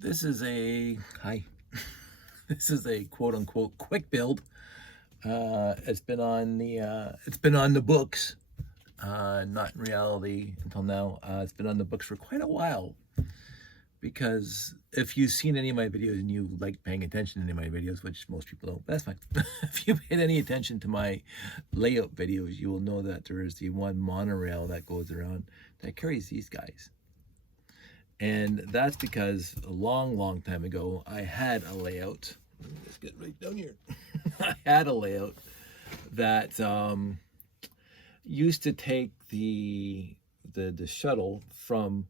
This is a hi. This is a quote unquote quick build. It's been on the books. Not in reality until now. It's been on the books for quite a while. Because if you've seen any of my videos and you like paying attention to any of my videos, which most people don't, that's fine. If you paid any attention to my layout videos, you will know that there is the one monorail that goes around that carries these guys. And that's because a long time ago, I had a layout. Let me just get right down here. I had a layout that used to take the shuttle from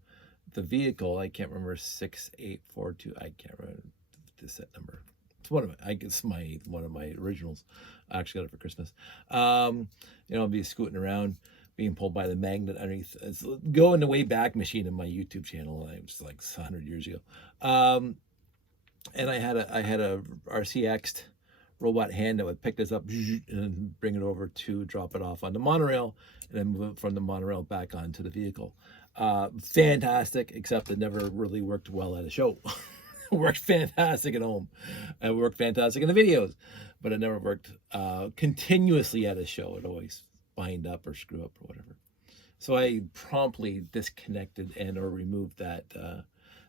the vehicle. I can't remember 6842. I can't remember the set number. It's one of my, I guess one of my originals. I actually got it for Christmas. I'll be scooting around, being pulled by the magnet underneath. It's going the way back machine in my YouTube channel. It was like 100 years ago. And I had a RCX'd robot hand that would pick this up and bring it over to drop it off on the monorail, and then move it from the monorail back onto the vehicle. Fantastic, except it never really worked well at a show. It worked fantastic at home. It worked fantastic in the videos, but it never worked continuously at a show. It always bind up or screw up or whatever. So I promptly disconnected and or removed that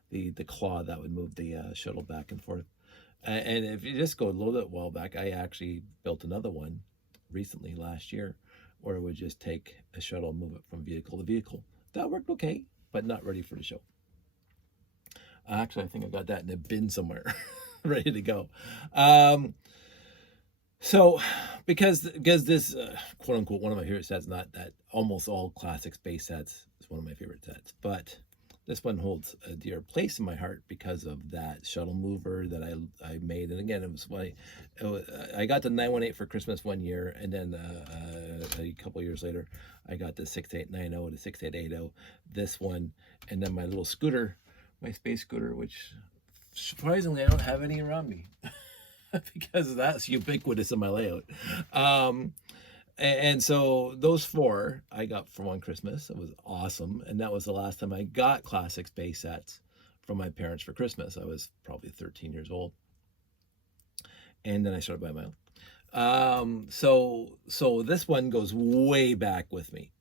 the claw that would move the shuttle back and forth. And if you just go a little bit while back, I actually built another one recently last year where it would just take a shuttle, move it from vehicle to vehicle. That worked okay, but not ready for the show. Actually, I think I got that in a bin somewhere, ready to go. So because this quote unquote one of my favorite sets, not that almost all classic space sets is one of my favorite sets, but this one holds a dear place in my heart because of that shuttle mover that I made. And again, it was I got the 918 for Christmas one year, and then a couple years later, I got the 6890, the 6880, this one, and then my little scooter, my space scooter, which surprisingly I don't have any around me because that's ubiquitous in my layout. And so those four I got for one Christmas. It was awesome. And that was the last time I got classic space sets from my parents for Christmas. I was probably 13 years old. And then I started buying my own. So this one goes way back with me.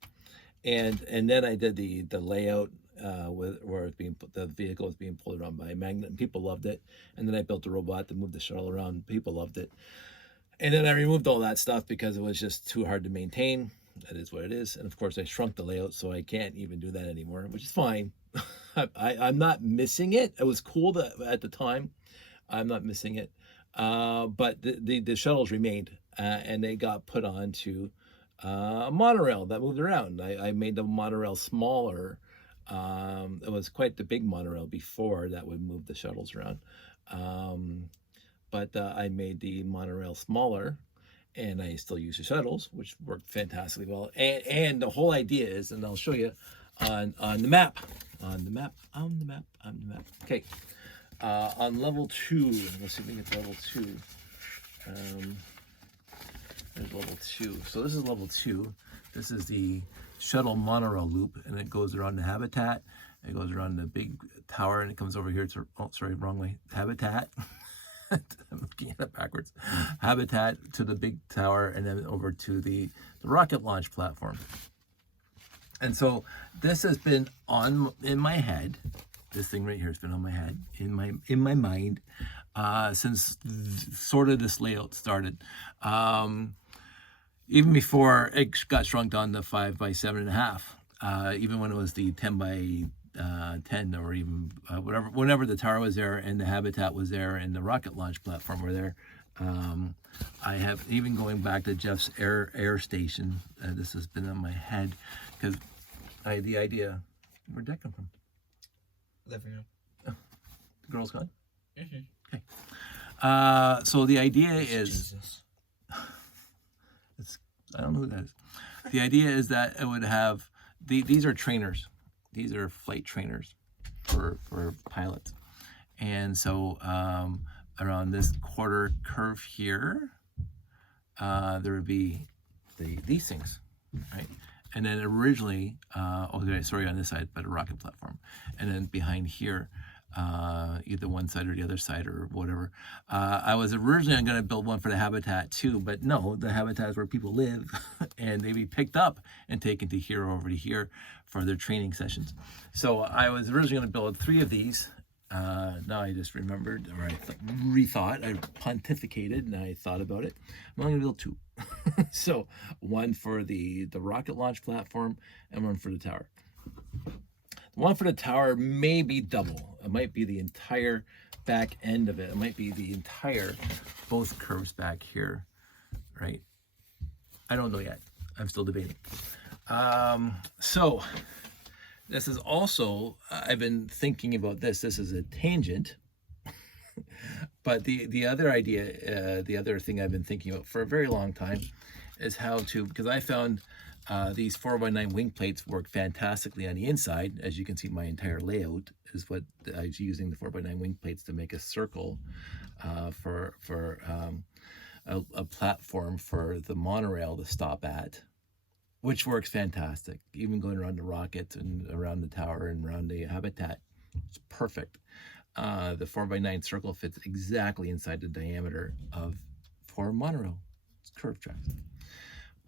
And then I did the layout where it's the vehicle was being pulled around by a magnet, and people loved it. And then I built a robot to move the shuttle around. People loved it. And then I removed all that stuff because it was just too hard to maintain. That is what it is. And of course I shrunk the layout, so I can't even do that anymore, which is fine. I'm not missing it. It was cool at the time. I'm not missing it. But the shuttles remained, and they got put onto a monorail that moved around. I made the monorail smaller. It was quite the big monorail before that would move the shuttles around. But I made the monorail smaller, and I still use the shuttles, which worked fantastically well. And the whole idea is, and I'll show you on the map. Okay, on level 2, let's see if we can get to level 2. There's level 2. So this is level 2. This is the shuttle monorail loop, and it goes around the habitat. It goes around the big tower, and it comes over here to, oh, sorry, wrong way, habitat. I'm looking at it backwards. Habitat to the big tower, and then over to the rocket launch platform. And so this has been in my head. This thing right here has been on my head, in my mind, since sort of this layout started. Even before it got shrunk down to 5 by 7.5. Even when it was the 10 by 10, or even whenever the tower was there and the habitat was there and the rocket launch platform were there. I have, even going back to Jeff's air station, this has been in my head because I had the idea. Where'd that come from? Living room. Oh, the girl's gone? Mm-hmm. Okay. So the idea is, I don't know who that is. The idea is that it would have, these are trainers. These are flight trainers for pilots. And so around this quarter curve here, there would be these things, right? And then originally, sorry, on this side, but a rocket platform. And then behind here, either one side or the other side or whatever. I was originally going to build one for the habitat too, but no, the habitat is where people live and they be picked up and taken to here or over to here for their training sessions. So I was originally going to build 3 of these. Now I just remembered, or I rethought, I pontificated and I thought about it. I'm only going to build 2. So one for the rocket launch platform and one for the tower. One for the tower may be double. It might be the entire back end of it. It might be the entire, both curves back here, right? I don't know yet. I'm still debating. So this is also, I've been thinking about this. This is a tangent. But the other idea, the other thing I've been thinking about for a very long time is how to, because I found these 4x9 wing plates work fantastically on the inside. As you can see, my entire layout is what I was using the 4x9 wing plates to make a circle for a platform for the monorail to stop at, which works fantastic. Even going around the rocket and around the tower and around the habitat, it's perfect. The 4x9 circle fits exactly inside the diameter for a monorail. It's curved tracks.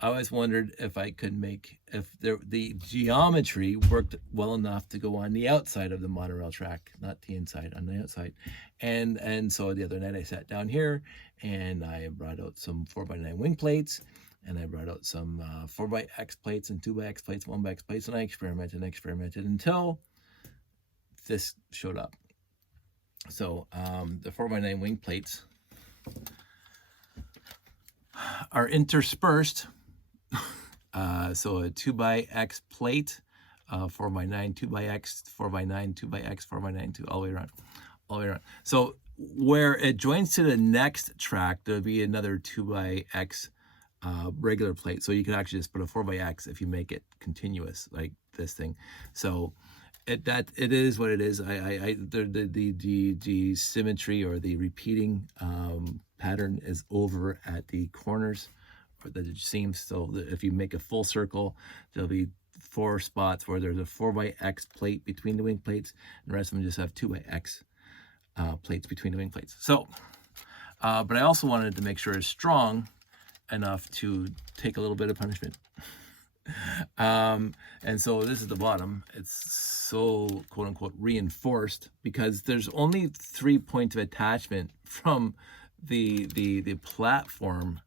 I always wondered if I could make, if the geometry worked well enough to go on the outside of the monorail track, not the inside, on the outside. And so the other night I sat down here and I brought out some 4x9 wing plates, and I brought out some 4x plates and 2x plates, 1x plates, and I experimented until this showed up. So the 4x9 wing plates are interspersed. So a 2x plate, 4x9, 2x, 4x9, 2x, 4x9, 2, all the way around. So where it joins to the next track, there'll be another 2x regular plate. So you can actually just put a 4x if you make it continuous, like this thing. So it is what it is. The symmetry or the repeating pattern is over at the corners or the seams. So if you make a full circle, there'll be 4 spots where there's a 4x plate between the wing plates, and the rest of them just have 2x plates between the wing plates. So, but I also wanted to make sure it's strong enough to take a little bit of punishment. And so this is the bottom. It's so quote unquote reinforced because there's only 3 points of attachment from the platform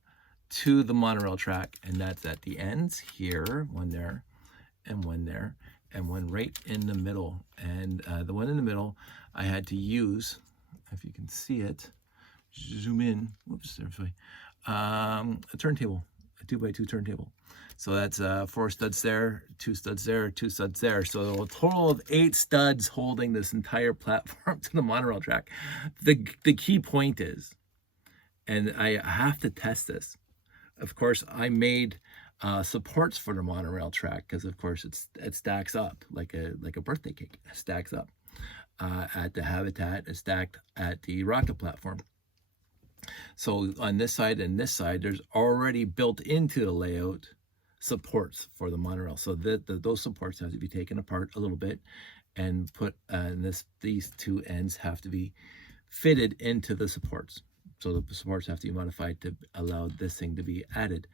to the monorail track, and that's at the ends here, one there and one there and one right in the middle. And the one in the middle I had to use, if you can see it, zoom in, whoops, there's a turntable, a 2x2 turntable. So that's 4 studs there, 2 studs there, 2 studs there. So a total of 8 studs holding this entire platform to the monorail track. The key point is, and I have to test this. Of course, I made supports for the monorail track because, of course, it stacks up like a birthday cake. It stacks up at the habitat. It's stacked at the rocket platform. So on this side and this side, there's already built into the layout supports for the monorail. So those supports have to be taken apart a little bit and put, these 2 ends have to be fitted into the supports. So the supports have to be modified to allow this thing to be added.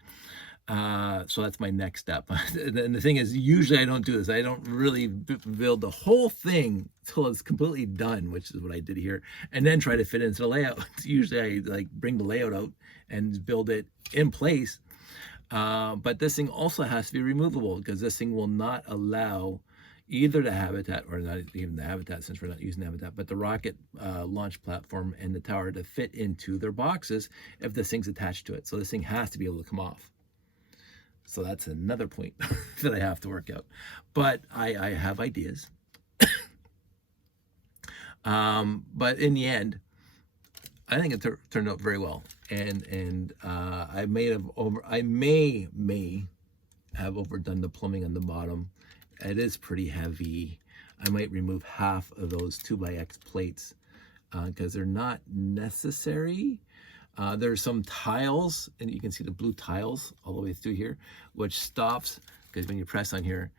So that's my next step. And the thing is, usually I don't do this. I don't really build the whole thing till it's completely done, which is what I did here, and then try to fit it into the layout. Usually I like bring the layout out and build it in place. But this thing also has to be removable because this thing will not allow either the habitat, or not even the habitat since we're not using the habitat, but the rocket launch platform and the tower to fit into their boxes if this thing's attached to it. So this thing has to be able to come off. So that's another point that I have to work out. But I have ideas. But in the end, I think it turned out very well. And I may have overdone the plumbing on the bottom. It is pretty heavy. I might remove half of those 2x plates because they're not necessary. There's some tiles, and you can see the blue tiles all the way through here, which stops, because when you press on here,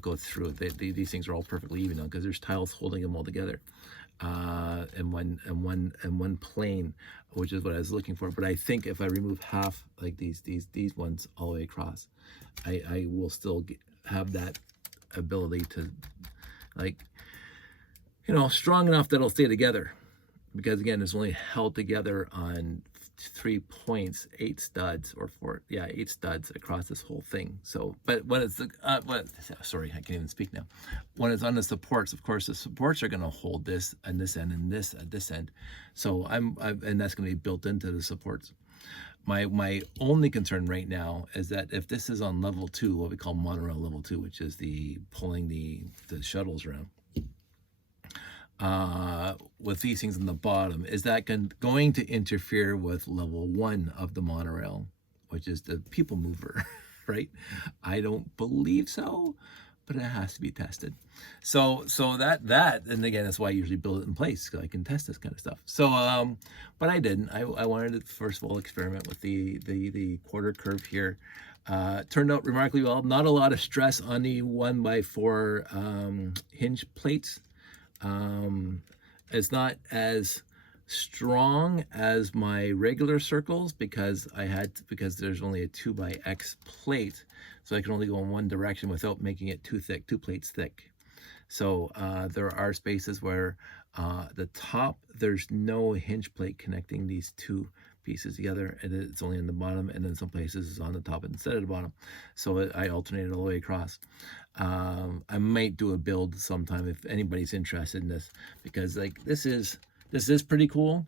go through. These things are all perfectly even now because there's tiles holding them all together, in one plane, which is what I was looking for. But I think if I remove half, like these ones all the way across, I will still have that ability to, like, strong enough that it'll stay together, because again, it's only held together on 3 points, 8 studs, or 8 studs across this whole thing. So, but when it's sorry, I can't even speak now. When it's on the supports, of course, the supports are going to hold this and this end and this at this end. So and that's going to be built into the supports. My only concern right now is that if this is on level 2, what we call monorail level 2, which is the pulling the shuttles around, with these things on the bottom, is that going to interfere with level 1 of the monorail, which is the people mover, right? I don't believe so, but it has to be tested. So that and again, that's why I usually build it in place, because I can test this kind of stuff. So but I didn't. I wanted to first of all experiment with the quarter curve here. Turned out remarkably well. Not a lot of stress on the 1x4 hinge plates. It's not as strong as my regular circles because there's only a 2x plate, so I can only go in one direction without making it too thick, 2 plates thick. So there are spaces where the top, there's no hinge plate connecting these 2 pieces together, and it's only on the bottom, and then some places it's on the top instead of the bottom. So I alternate it all the way across. I might do a build sometime if anybody's interested in this, because like this is pretty cool.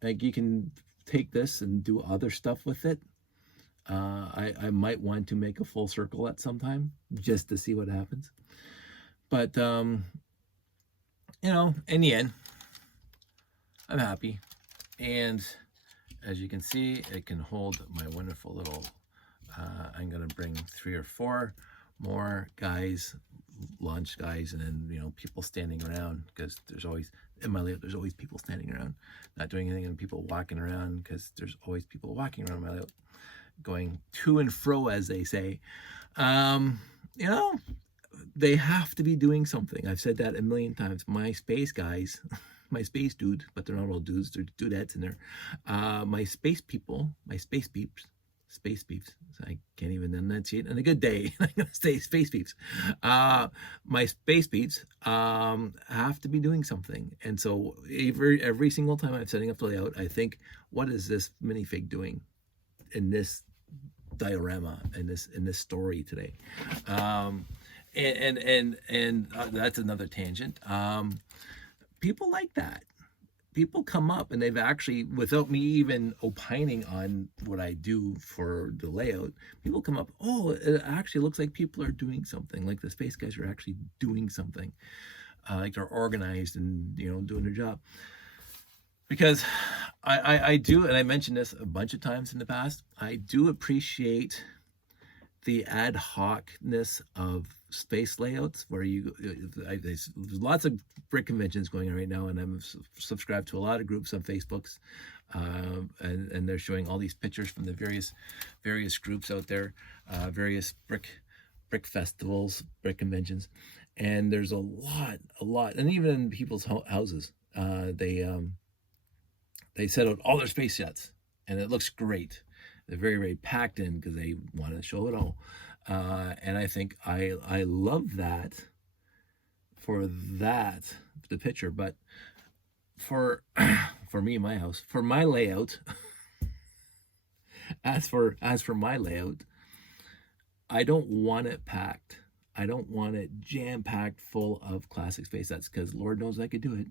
Like you can take this and do other stuff with it. I might want to make a full circle at some time just to see what happens. But in the end, I'm happy. And as you can see, it can hold my wonderful little, I'm going to bring 3 or 4 more guys, launch guys, and then, people standing around, because there's always, in my layout, there's always people standing around, not doing anything, and people walking around, because there's always people walking around my layout, going to and fro, as they say. They have to be doing something. I've said that a million times. My space guys, my space dude, but they're not all dudes, they're dudettes in there. My space people, my space peeps, I can't even enunciate on a good day. I'm gonna say space peeps. My space peeps have to be doing something, and so every single time I'm setting up the layout, I think, what is this minifig doing in this diorama, in this story today? And that's another tangent. People like that. People come up and they've actually, without me even opining on what I do for the layout, people come up, oh, it actually looks like people are doing something, like the space guys are actually doing something, like they're organized and, doing their job. Because I do, and I mentioned this a bunch of times in the past, I do appreciate the ad hocness of space layouts, where there's lots of brick conventions going on right now, and I'm subscribed to a lot of groups on Facebooks, and they're showing all these pictures from the various groups out there, various brick festivals, brick conventions, and there's a lot, and even in people's houses, they set out all their space sets, and it looks great. They're very, very packed in because they want to show it all. And I think I love that for the picture, but for me, my house, for my layout, as for my layout, I don't want it packed. I don't want it jam-packed full of classic space sets, because Lord knows I could do it.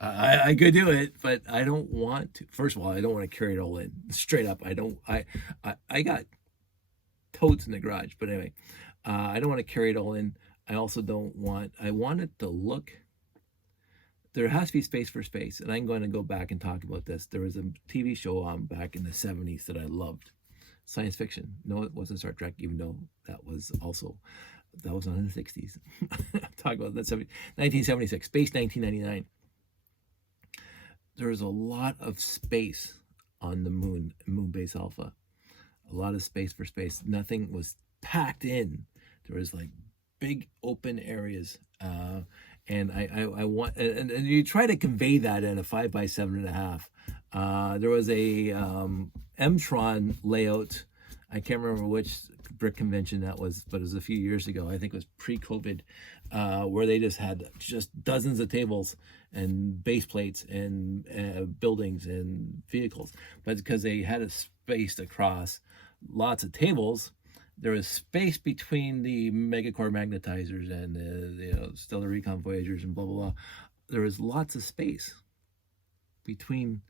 I could do it, but I don't want to. First of all, I don't want to carry it all in. Straight up, I don't. I got totes in the garage, but anyway, I don't want to carry it all in. I also don't want. I want it to look. There has to be space for space, and I'm going to go back and talk about this. There was a TV show on back in the 70s that I loved, science fiction. No, it wasn't Star Trek, even though that was on in the 60s. Talk about that 1976, Space 1999. There's a lot of space on the moon base alpha. a lot of space for space. Nothing was packed in. There was like big open areas. And I want, and you try to convey that in a 5x7.5. There was a Mtron Layout. I can't remember which brick convention that was, but it was a few years ago. I think it was pre-COVID, where they just had just dozens of tables and base plates and buildings and vehicles. But because they had it spaced across lots of tables, there was space between the megacore magnetizers and the stellar recon voyagers and blah blah blah. There was lots of space between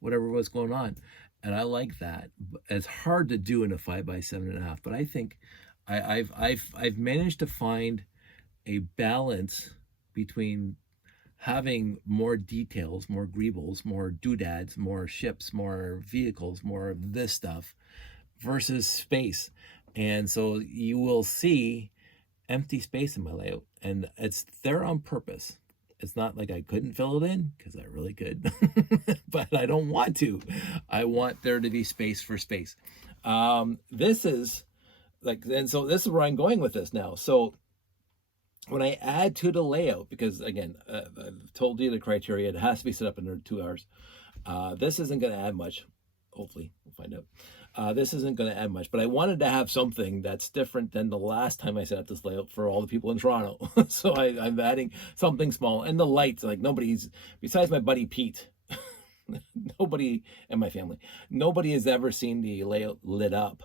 whatever was going on, and I like that. It's hard to do in a 5x7.5, but I think I've managed to find a balance between having more details, more greebles, more doodads, more ships, more vehicles, more of this stuff versus space. And so you will see empty space in my layout, and it's there on purpose. It's not like I couldn't fill it in, because I really could, but I don't want to. I want there to be space for space. This is like, and so this is where I'm going with this now. So when I add to the layout, because again, I've told you the criteria, it has to be set up in under 2 hours. This isn't going to add much. Hopefully, we'll find out. This isn't going to add much, but I wanted to have something that's different than the last time I set up this layout for all the people in Toronto. So I'm adding something small. And the lights, like nobody's, besides my buddy Pete, nobody, and my family, nobody has ever seen the layout lit up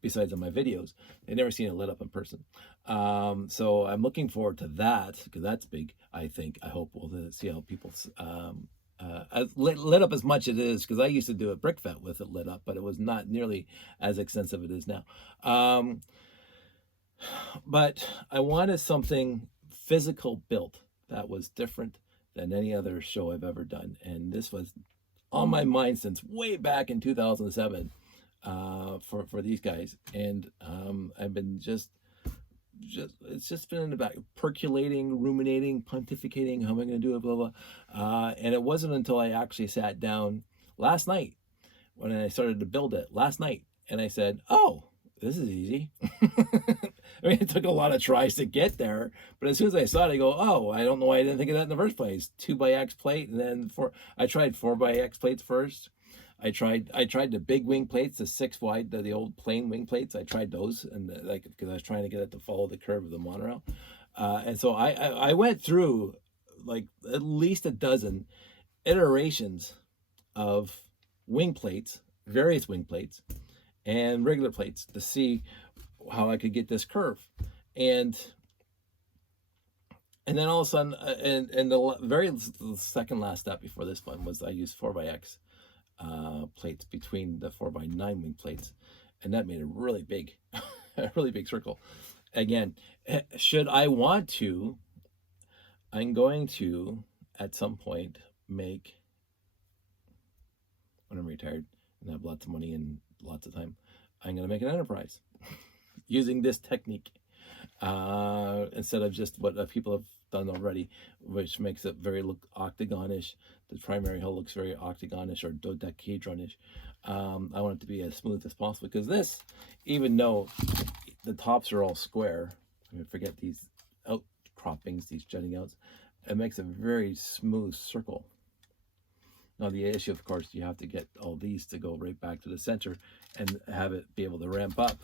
besides on my videos. They've never seen it lit up in person. So I'm looking forward to that, because that's big, I think. I hope we'll see how people's... lit up as much as it is, because I used to do a brick vet with it lit up, but it was not nearly as extensive as it is now. But I wanted something physical built that was different than any other show I've ever done, and this was on my mind since way back in 2007 for these guys. And I've been just it's just been in the back, percolating, ruminating, pontificating, how am I going to do it, blah blah. And it wasn't until I actually sat down last night when I started to build it last night, and I said, oh, this is easy. I mean, it took a lot of tries to get there, but as soon as I saw it, I go, oh, I don't know why I didn't think of that in the first place. 2x plate, and then I tried 4x plates first. I tried the big wing plates, the 6 wide, the old plain wing plates. I tried those, and like, because I was trying to get it to follow the curve of the monorail. And so I went through like at least a dozen iterations of wing plates, various wing plates, and regular plates to see how I could get this curve. And then all of a sudden, and the very second last step before this one was I used 4x plates between the 4x9 wing plates, and that made a really big a really big circle. Again, should I want to, I'm going to at some point make, when I'm retired and have lots of money and lots of time, I'm going to make an enterprise using this technique instead of just what people have done already, which makes it very look octagonish. The primary hull looks very octagonish or dodecahedronish. I want it to be as smooth as possible, because this, even though the tops are all square, I mean, forget these outcroppings, these jutting outs, it makes a very smooth circle. Now the issue, of course, you have to get all these to go right back to the center and have it be able to ramp up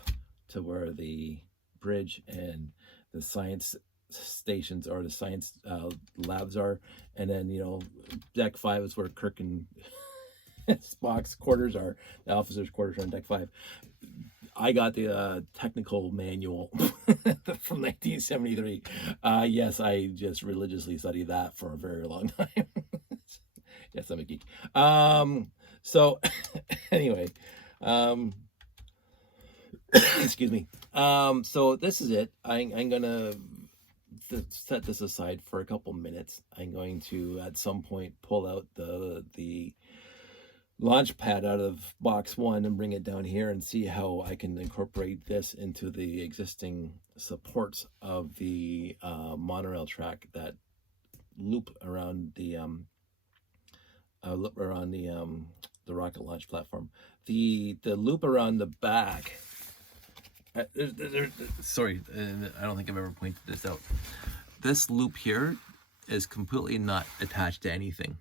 to where the bridge and the science stations or the science labs are, and then, you know, deck 5 is where Kirk and Spock's quarters are. The officers' quarters are on deck 5. I got the technical manual from 1973. Yes, I just religiously studied that for a very long time. Yes, I'm a geek. So anyway, excuse me. So this is it. I'm gonna set this aside for a couple minutes. I'm going to at some point pull out the launch pad out of box 1 and bring it down here and see how I can incorporate this into the existing supports of the monorail track that loop around the the rocket launch platform. The loop around the back. Sorry, I don't think I've ever pointed this out. This loop here is completely not attached to anything.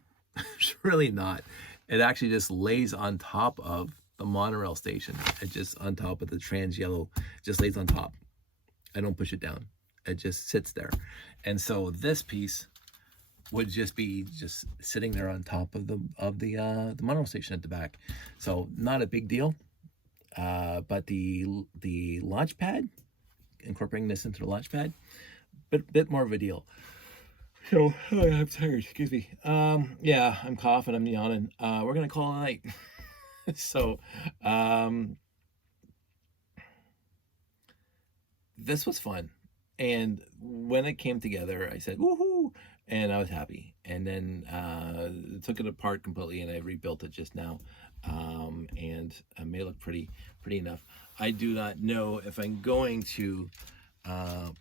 It's really not. It actually just lays on top of the monorail station. It just on top of the trans yellow, just lays on top. I don't push it down. It just sits there. And so this piece would just be just sitting there on top of the monorail station at the back. So not a big deal. But the launch pad, incorporating this into the launch pad, bit more of a deal. So I'm tired. Excuse me. Yeah, I'm coughing. I'm yawning. We're gonna call it a night. So, this was fun, and when it came together, I said woohoo, and I was happy. And then took it apart completely, and I rebuilt it just now. And it may look pretty enough. I do not know if I'm going to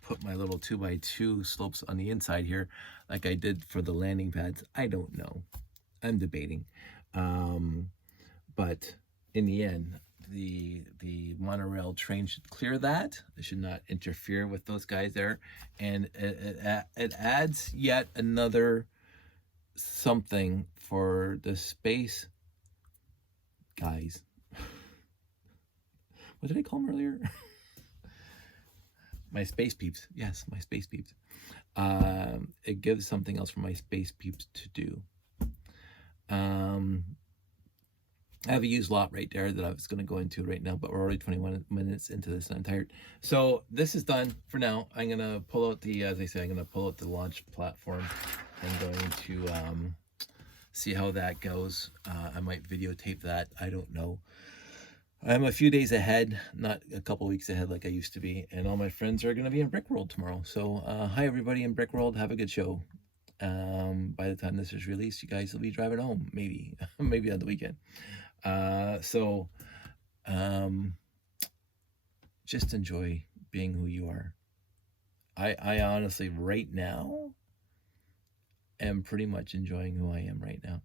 put my little 2x2 slopes on the inside here like I did for the landing pads. I don't know. I'm debating. But in the end, the monorail train should clear that. It should not interfere with those guys there. And it adds yet another something for the space guys. What did I call them earlier? My space peeps. Yes, my space peeps. It gives something else for my space peeps to do. I have a used lot right there that I was going to go into right now, but we're already 21 minutes into this and I'm tired. So this is done for now. I'm going to pull out the, as I say, I'm going to pull out the launch platform. I'm going to see how that goes. I might videotape that. I don't know. I'm a few days ahead, not a couple weeks ahead like I used to be. And all my friends are going to be in Brickworld tomorrow. So hi, everybody in Brickworld. Have a good show. By the time this is released, you guys will be driving home, maybe, maybe on the weekend. Just enjoy being who you are. I honestly, right now, am pretty much enjoying who I am right now.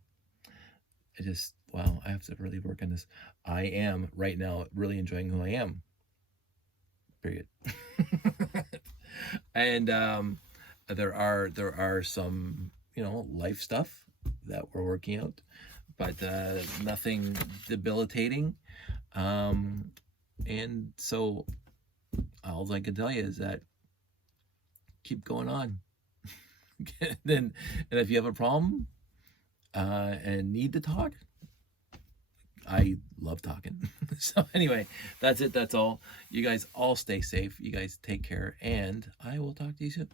Wow, I have to really work on this. I am right now really enjoying who I am. Period. And there are some, life stuff that we're working out, but nothing debilitating. And so all I can tell you is that keep going on. And if you have a problem and need to talk, I love talking. So anyway, that's it. That's all. You guys all stay safe. You guys take care, and I will talk to you soon.